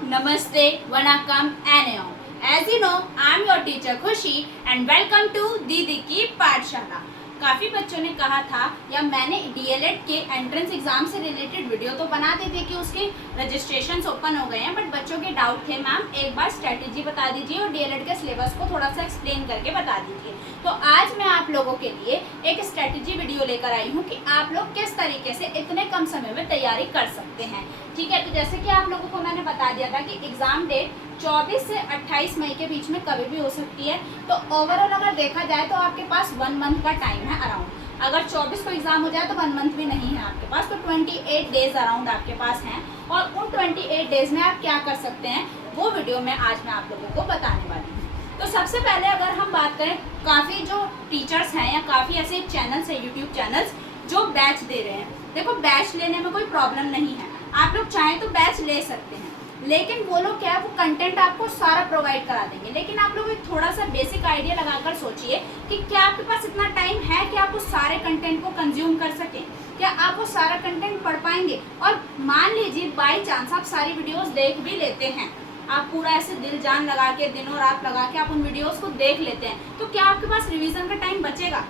Namaste, Vanakkam, and Om. As you know, I am your teacher Khushi and welcome to दीदी की पाठशाला। काफ़ी बच्चों ने कहा था या मैंने डीएलएड के एंट्रेंस एग्जाम से रिलेटेड वीडियो तो बना दी थी कि उसके रजिस्ट्रेशंस ओपन हो गए हैं, बट बच्चों के डाउट थे मैम एक बार स्ट्रेटेजी बता दीजिए और डीएलएड के सिलेबस को थोड़ा सा एक्सप्लेन करके बता दीजिए। तो आज मैं आप लोगों के लिए एक स्ट्रेटेजी वीडियो लेकर आई हूँ कि आप लोग किस तरीके से इतने कम समय में तैयारी कर सकते हैं। ठीक है, तो जैसे कि आप लोगों को मैंने बता दिया था कि एग्ज़ाम डेट 24 से 28 मई के बीच में कभी भी हो सकती है। तो ओवरऑल अगर देखा जाए तो आपके पास 1 मंथ का टाइम है अराउंड। अगर 24 को एग्ज़ाम हो जाए तो 1 मंथ भी नहीं है आपके पास, तो 28 डेज अराउंड आपके पास हैं। और उन 28 डेज में आप क्या कर सकते हैं वो वीडियो में आज मैं आप लोगों को बताने वाली हूँ। तो सबसे पहले अगर हम बात करें, काफ़ी जो टीचर्स हैं या काफ़ी ऐसे चैनल्स हैं, यूट्यूब चैनल्स जो बैच दे रहे हैं। देखो, बैच लेने में कोई प्रॉब्लम नहीं है, आप लोग चाहें तो बैच ले सकते हैं, लेकिन वो लोग क्या है, वो कंटेंट आपको सारा प्रोवाइड करा देंगे। लेकिन आप लोग एक थोड़ा सा बेसिक आइडिया लगाकर सोचिए कि क्या आपके पास इतना टाइम है कि आप उस सारे कंटेंट को कंज्यूम कर सकें, क्या आप वो सारा कंटेंट पढ़ पाएंगे। और मान लीजिए बाई चांस आप सारी वीडियोस देख भी लेते हैं, आप पूरा ऐसे दिल जान लगा के दिनों रात लगा के आप उन वीडियोस को देख लेते हैं, तो क्या आपके पास रिवीजन का टाइम बचेगा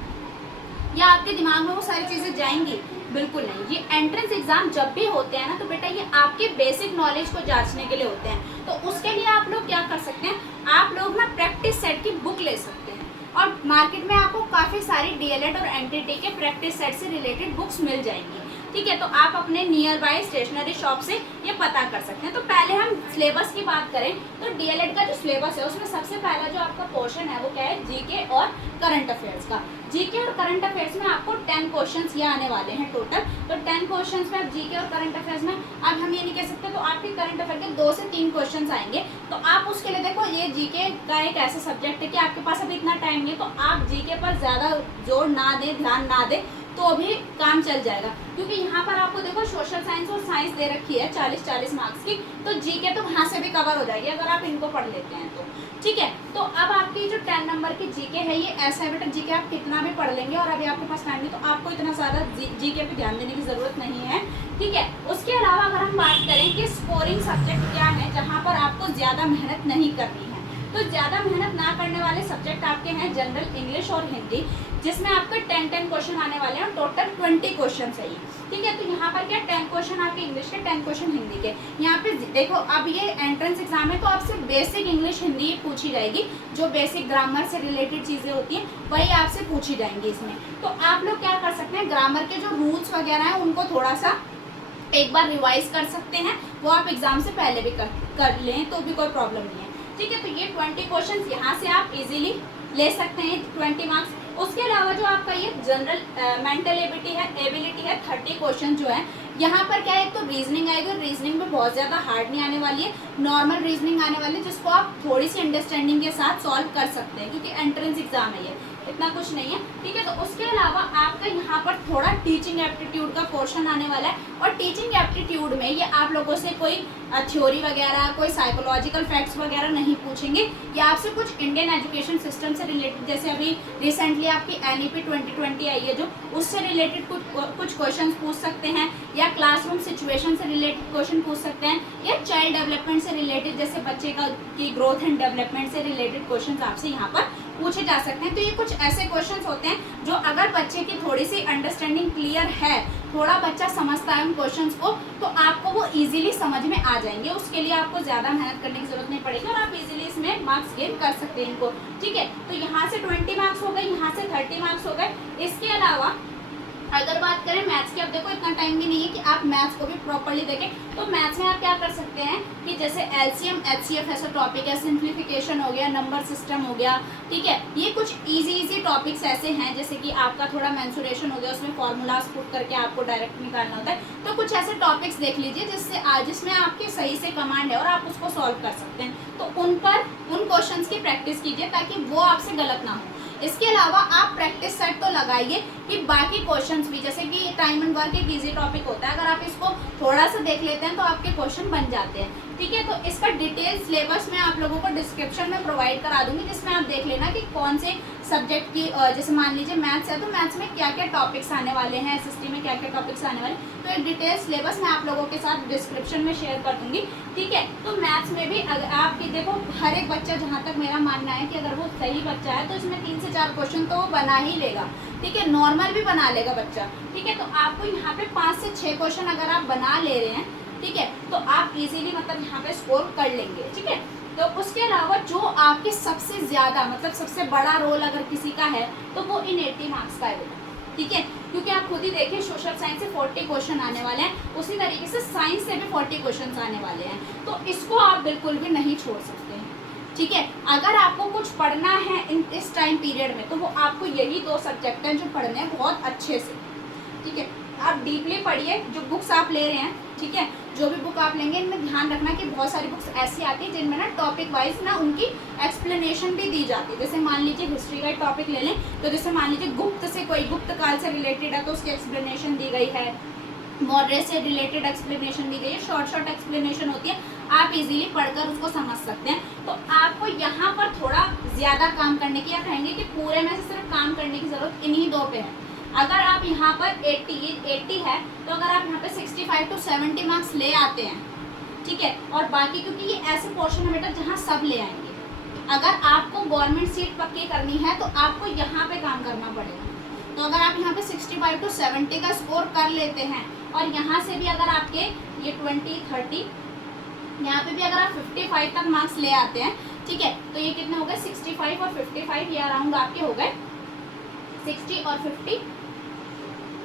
या आपके दिमाग में वो सारी चीज़ें जाएंगी? बिल्कुल नहीं। ये एंट्रेंस एग्जाम जब भी होते हैं ना, तो बेटा ये आपके बेसिक नॉलेज को जांचने के लिए होते हैं। तो उसके लिए आप लोग क्या कर सकते हैं, आप लोग ना प्रैक्टिस सेट की बुक ले सकते हैं और मार्केट में आपको काफ़ी सारी डीएलएड और एनटीटी के प्रैक्टिस सेट से रिलेटेड बुक्स मिल जाएंगी। ठीक है, तो आप अपने नियर बाय स्टेशनरी शॉप से ये पता कर सकते हैं। तो पहले हम सिलेबस की बात करें तो डीएलएड का जो सिलेबस है उसमें सबसे पहला जो आपका पोर्शन है वो क्या है, जीके और करंट अफेयर्स का। जीके और करंट अफेयर्स में आपको 10 क्वेश्चंस ये आने वाले हैं टोटल। तो 10 क्वेश्चंस में आप जीके और करंट अफेयर्स में, अब हम ये नहीं कह सकते, तो आपके करंट अफेयर के 2 से 3 क्वेश्चंस आएंगे। तो आप उसके लिए देखो, ये जीके का एक ऐसा सब्जेक्ट है कि आपके पास अभी इतना टाइम नहीं है, तो आप जीके पर ज़्यादा जोर ना दें, ध्यान ना दें तो भी काम चल जाएगा। क्योंकि यहाँ पर आपको देखो सोशल साइंस और साइंस दे रखी है 40-40 मार्क्स की, तो जीके तो वहाँ से भी कवर हो जाएगी अगर आप इनको पढ़ लेते हैं तो। ठीक है, तो अब आपकी जो 10 नंबर की जीके है ये ऐसा है बेटा, जीके आप कितना भी पढ़ लेंगे और अभी आपके पास टाइम नहीं, तो आपको इतना ज़्यादा जीके पे ध्यान देने की ज़रूरत नहीं है। ठीक है, उसके अलावा अगर हम बात करें कि स्कोरिंग सब्जेक्ट क्या है जहाँ पर आपको ज़्यादा मेहनत नहीं करनी है, तो ज़्यादा मेहनत ना करने वाले सब्जेक्ट आपके हैं जनरल, इंग्लिश और हिंदी, जिसमें आपके 10 क्वेश्चन आने वाले हैं। टोटल 20 क्वेश्चन है ये। ठीक है, तो यहाँ पर क्या 10 क्वेश्चन आपके इंग्लिश के, 10 क्वेश्चन हिंदी के। यहाँ पे देखो, अब ये एंट्रेंस एग्जाम है तो आपसे बेसिक इंग्लिश हिंदी पूछी जाएगी, जो बेसिक ग्रामर से रिलेटेड चीज़ें होती हैं वही आपसे पूछी जाएंगी इसमें। तो आप लोग क्या कर सकते हैं, ग्रामर के जो रूल्स वगैरह हैं उनको थोड़ा सा एक बार रिवाइज कर सकते हैं, वो आप एग्जाम से पहले भी कर लें तो भी कोई प्रॉब्लम नहीं है। ठीक है, तो ये 20 क्वेश्चन यहाँ से आप इजीली ले सकते हैं, 20 मार्क्स। उसके अलावा जो आपका ये जनरल मेंटल एबिलिटी है 30 क्वेश्चन जो है, यहाँ पर क्या है, तो रीजनिंग आएगी। रीजनिंग में बहुत ज़्यादा हार्ड नहीं आने वाली है, नॉर्मल रीजनिंग आने वाली है जिसको आप थोड़ी सी अंडरस्टैंडिंग के साथ सॉल्व कर सकते हैं, क्योंकि एंट्रेंस एग्जाम है ये, इतना कुछ नहीं है। ठीक है, तो उसके अलावा आपका यहाँ पर थोड़ा टीचिंग एप्टीट्यूड का पोर्शन आने वाला है, और टीचिंग एप्टीट्यूड में ये आप लोगों से कोई थ्योरी वगैरह, कोई साइकोलॉजिकल फैक्ट्स वगैरह नहीं पूछेंगे, या आपसे कुछ इंडियन एजुकेशन सिस्टम से रिलेटेड, जैसे अभी रिसेंटली आपकी एनईपी 2020 आई है जो, उससे रिलेटेड कुछ क्वेश्चन पूछ सकते हैं, या क्लासरूम सिचुएशन से रिलेटेड क्वेश्चन पूछ सकते हैं, या चाइल्ड डेवलपमेंट से रिलेटेड, जैसे बच्चे की ग्रोथ एंड डेवलपमेंट से रिलेटेड क्वेश्चन आपसे यहाँ पर पूछे जा सकते हैं। तो ये कुछ ऐसे क्वेश्चंस होते हैं जो अगर बच्चे की थोड़ी सी अंडरस्टैंडिंग क्लियर है, थोड़ा बच्चा समझता है उन क्वेश्चंस को, तो आपको वो इजीली समझ में आ जाएंगे। उसके लिए आपको ज़्यादा मेहनत करने की जरूरत नहीं पड़ेगी और आप इजीली इसमें मार्क्स गेन कर सकते हैं इनको। ठीक है, तो यहाँ से 20 मार्क्स हो गए, यहाँ से 30 मार्क्स हो गए। इसके अलावा अगर बात करें मैथ्स की, अब देखो इतना टाइम भी नहीं है कि आप मैथ्स को भी प्रॉपर्ली देखें, तो मैथ्स में आप क्या कर सकते हैं कि जैसे एलसीएम एचसीएफ ऐसा टॉपिक है, सिंप्लीफिकेशन हो गया, नंबर सिस्टम हो गया। ठीक है, ये कुछ इजी टॉपिक्स ऐसे हैं, जैसे कि आपका थोड़ा मेंसुरेशन हो गया, उसमें फॉर्मूलाज पुट करके आपको डायरेक्ट निकालना होता है। तो कुछ ऐसे टॉपिक्स देख लीजिए जिसमें आपकी सही से कमांड है और आप उसको सॉल्व कर सकते हैं, तो उन क्वेश्चन की प्रैक्टिस कीजिए ताकि वो आपसे गलत ना हो। इसके अलावा आप प्रैक्टिस सेट तो लगाइए कि बाकी क्वेश्चंस भी, जैसे कि टाइम एंड वर्क एक इजी टॉपिक होता है, अगर आप इसको थोड़ा सा देख लेते हैं तो आपके क्वेश्चन बन जाते हैं। ठीक है, तो इसका डिटेल सिलेबस मैं आप लोगों को डिस्क्रिप्शन में प्रोवाइड करा दूंगी, जिसमें आप देख लेना कि कौन से सब्जेक्ट की, जैसे मान लीजिए मैथ्स है तो मैथ्स में क्या क्या टॉपिक्स आने वाले हैं, एसएसटी में क्या क्या टॉपिक्स आने वाले हैं, तो एक डिटेल सिलेबस मैं आप लोगों के साथ डिस्क्रिप्शन में शेयर कर दूंगी, ठीक है। तो मैथ्स में भी अगर आपकी देखो हर एक बच्चा, जहाँ तक मेरा मानना है कि अगर वो सही बच्चा है तो इसमें 3 से 4 क्वेश्चन तो वो बना ही लेगा, ठीक है, नॉर्मल भी बना लेगा बच्चा, ठीक है। तो आपको यहाँ पे 5 से 6 क्वेश्चन अगर आप बना ले रहे हैं, ठीक है, तो आप इजीली मतलब यहाँ पे स्कोर कर लेंगे, ठीक है। तो उसके अलावा जो आपके सबसे ज़्यादा मतलब सबसे बड़ा रोल अगर किसी का है तो वो इन 80 मार्क्स का है, ठीक है, क्योंकि आप खुद ही देखिए सोशल साइंस से 40 क्वेश्चन आने वाले हैं, उसी तरीके से साइंस से भी 40 क्वेश्चन आने वाले हैं, तो इसको आप बिल्कुल भी नहीं छोड़ सकते हैं, ठीक है। अगर आपको कुछ पढ़ना है इस टाइम पीरियड में तो वो आपको यही 2 सब्जेक्ट हैं जो पढ़ने हैं बहुत अच्छे से, ठीक है। आप डीपली पढ़िए जो बुक्स आप ले रहे हैं, ठीक है, जो भी बुक आप लेंगे इनमें ध्यान रखना कि बहुत सारी बुक्स ऐसी आती है जिनमें ना टॉपिक वाइज ना उनकी एक्सप्लेनेशन भी दी जाती है। जैसे मान लीजिए हिस्ट्री का टॉपिक ले लें तो जैसे मान लीजिए गुप्त से कोई गुप्त काल से रिलेटेड है तो उसकी एक्सप्लेनेशन दी गई है, मौर्य से रिलेटेड एक्सप्लेनेशन दी गई है, शॉर्ट एक्सप्लेनेशन होती है, आप इजीली पढ़कर उसको समझ सकते हैं। तो आपको यहाँ पर थोड़ा ज़्यादा काम करने की, या कहेंगे कि पूरे में से सिर्फ काम करने की ज़रूरत इन्हीं 2 पे है। अगर आप यहाँ पर 80 है तो अगर आप यहाँ पे 65 to 70 मार्क्स ले आते हैं, ठीक है, और बाकी क्योंकि ये ऐसे पोर्शन है बेटा जहाँ सब ले आएंगे, अगर आपको गवर्नमेंट सीट पक्की करनी है तो आपको यहाँ पे काम करना पड़ेगा। तो अगर आप यहाँ पे 65 to 70 का स्कोर कर लेते हैं और यहाँ से भी अगर आपके ये 20, 30, यहाँ पे भी अगर आप 55 तक मार्क्स ले आते हैं, ठीक है, तो ये कितने हो गए 65 और 55, ये अराउंड आपके हो गए 60 और 50,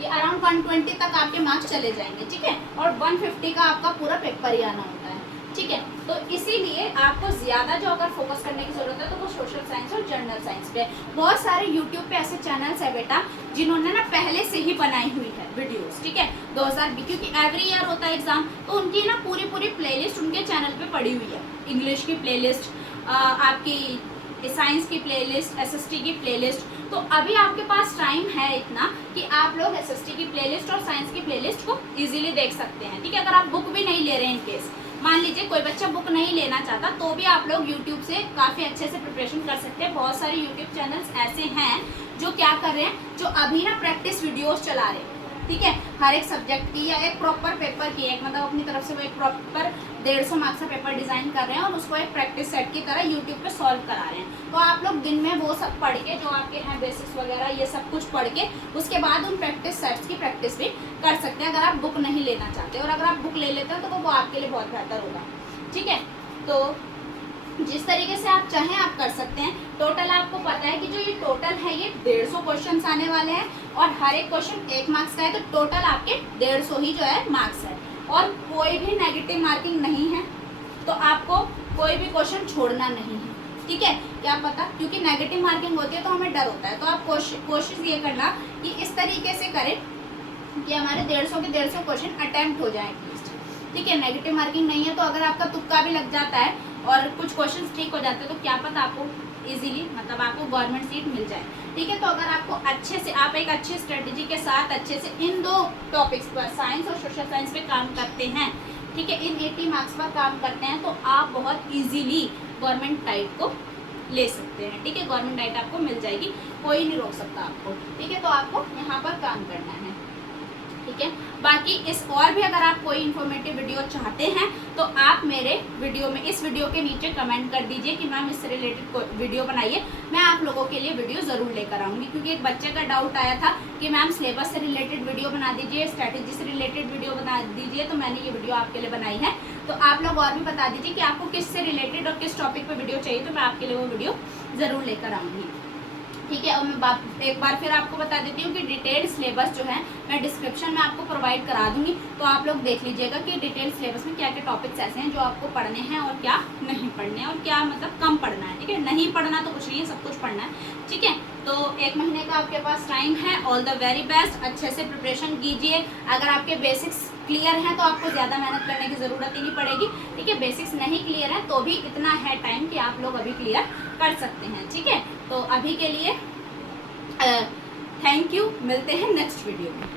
ये अराउंड 120 तक आपके मार्क्स चले जाएंगे, ठीक है, और 150 का आपका पूरा पेपर ही आना होता है, ठीक है। तो इसीलिए आपको ज़्यादा जो अगर फोकस करने की ज़रूरत है तो वो सोशल साइंस और जनरल साइंस पे। बहुत सारे यूट्यूब पे ऐसे चैनल्स है बेटा जिन्होंने ना पहले से ही बनाई हुई है वीडियोस, ठीक है, 2020 क्योंकि एवरी ईयर होता है एग्जाम, तो उनकी ना पूरी प्लेलिस्ट उनके चैनल पे पड़ी हुई है। इंग्लिश की प्लेलिस्ट, आपकी साइंस की प्लेलिस्ट, एसएसटी की प्लेलिस्ट। तो अभी आपके पास टाइम है इतना कि आप लोग एसएसटी की प्लेलिस्ट और साइंस की प्लेलिस्ट को इजीली देख सकते हैं, ठीक है। अगर आप बुक भी नहीं ले रहे हैं, इन केस मान लीजिए कोई बच्चा बुक नहीं लेना चाहता तो भी आप लोग यूट्यूब से काफ़ी अच्छे से प्रिपरेशन कर सकते हैं। बहुत सारे यूट्यूब चैनल्स ऐसे हैं जो क्या कर रहे हैं, जो अभी ना प्रैक्टिस वीडियोस चला रहे हैं, ठीक है, हर एक सब्जेक्ट की या एक प्रॉपर पेपर की, एक मतलब अपनी तरफ से वो एक प्रॉपर 150 मार्क्स का पेपर डिज़ाइन कर रहे हैं और उसको एक प्रैक्टिस सेट की तरह यूट्यूब पे सॉल्व करा रहे हैं। तो आप लोग दिन में वो सब पढ़ के, जो आपके हैं बेसिक्स वगैरह ये सब कुछ पढ़ के, उसके बाद उन प्रैक्टिस सेट्स की प्रैक्टिस भी कर सकते हैं अगर आप बुक नहीं लेना चाहते। और अगर आप बुक ले लेते हैं तो वो आपके लिए बहुत बेहतर होगा, ठीक है। तो जिस तरीके से आप चाहें आप कर सकते हैं। टोटल आपको पता है कि जो ये टोटल है ये 150 क्वेश्चन आने वाले हैं और हर एक क्वेश्चन 1 मार्क्स का है, तो टोटल आपके 150 ही जो है मार्क्स है और कोई भी नेगेटिव मार्किंग नहीं है, तो आपको कोई भी क्वेश्चन छोड़ना नहीं है, ठीक है। क्या पता, क्योंकि नेगेटिव मार्किंग होती है तो हमें डर होता है, तो आप कोशिश ये करना कि इस तरीके से करें कि हमारे 150 के 150 क्वेश्चन अटैम्प्ट हो जाए एटलीस्ट, ठीक है। नेगेटिव मार्किंग नहीं है तो अगर आपका तुक्का भी लग जाता है और कुछ क्वेश्चन ठीक हो जाते हैं तो क्या पता आपको इजीली मतलब आपको गवर्नमेंट सीट मिल जाए, ठीक है। तो अगर आपको अच्छे से, आप एक अच्छी स्ट्रेटजी के साथ अच्छे से इन 2 टॉपिक्स पर, साइंस और सोशल साइंस पे काम करते हैं, ठीक है, इन 80 मार्क्स पर काम करते हैं, तो आप बहुत इजीली गवर्नमेंट टाइप को ले सकते हैं, ठीक है। गवर्नमेंट डाइट आपको मिल जाएगी, कोई नहीं रोक सकता आपको, ठीक है। तो आपको यहाँ पर काम करना है, ठीक है। बाकी इस और भी अगर आप कोई इन्फॉर्मेटिव वीडियो चाहते हैं तो आप मेरे वीडियो में, इस वीडियो के नीचे कमेंट कर दीजिए कि मैम इससे रिलेटेड वीडियो बनाइए, मैं आप लोगों के लिए वीडियो ज़रूर लेकर आऊँगी। क्योंकि एक बच्चे का डाउट आया था कि मैम सिलेबस से रिलेटेड वीडियो बना दीजिए, स्ट्रैटेजी से रिलेटेड वीडियो बना दीजिए, तो मैंने ये वीडियो आपके लिए बनाई है। तो आप लोग और भी बता दीजिए कि आपको किससे रिलेटेड और किस टॉपिक पर वीडियो चाहिए, तो मैं आपके लिए वो वीडियो ज़रूर लेकर आऊँगी, ठीक है। और मैं एक बार फिर आपको बता देती हूँ कि डिटेल्ड सिलेबस जो है मैं डिस्क्रिप्शन में आपको प्रोवाइड करा दूंगी, तो आप लोग देख लीजिएगा कि डिटेल्ड सिलेबस में क्या क्या टॉपिक्स ऐसे हैं जो आपको पढ़ने हैं और क्या नहीं पढ़ने हैं और क्या मतलब कम पढ़ना है, ठीक है। नहीं पढ़ना तो कुछ नहीं है, सब कुछ पढ़ना है, ठीक है। तो 1 महीने का आपके पास टाइम है। ऑल द वेरी बेस्ट, अच्छे से प्रिपरेशन कीजिए। अगर आपके बेसिक्स क्लियर हैं तो आपको ज़्यादा मेहनत करने की ज़रूरत ही नहीं पड़ेगी, ठीक है। बेसिक्स नहीं क्लियर है तो भी इतना है टाइम कि आप लोग अभी क्लियर कर सकते हैं, ठीक है। तो अभी के लिए थैंक यू, मिलते हैं नेक्स्ट वीडियो में।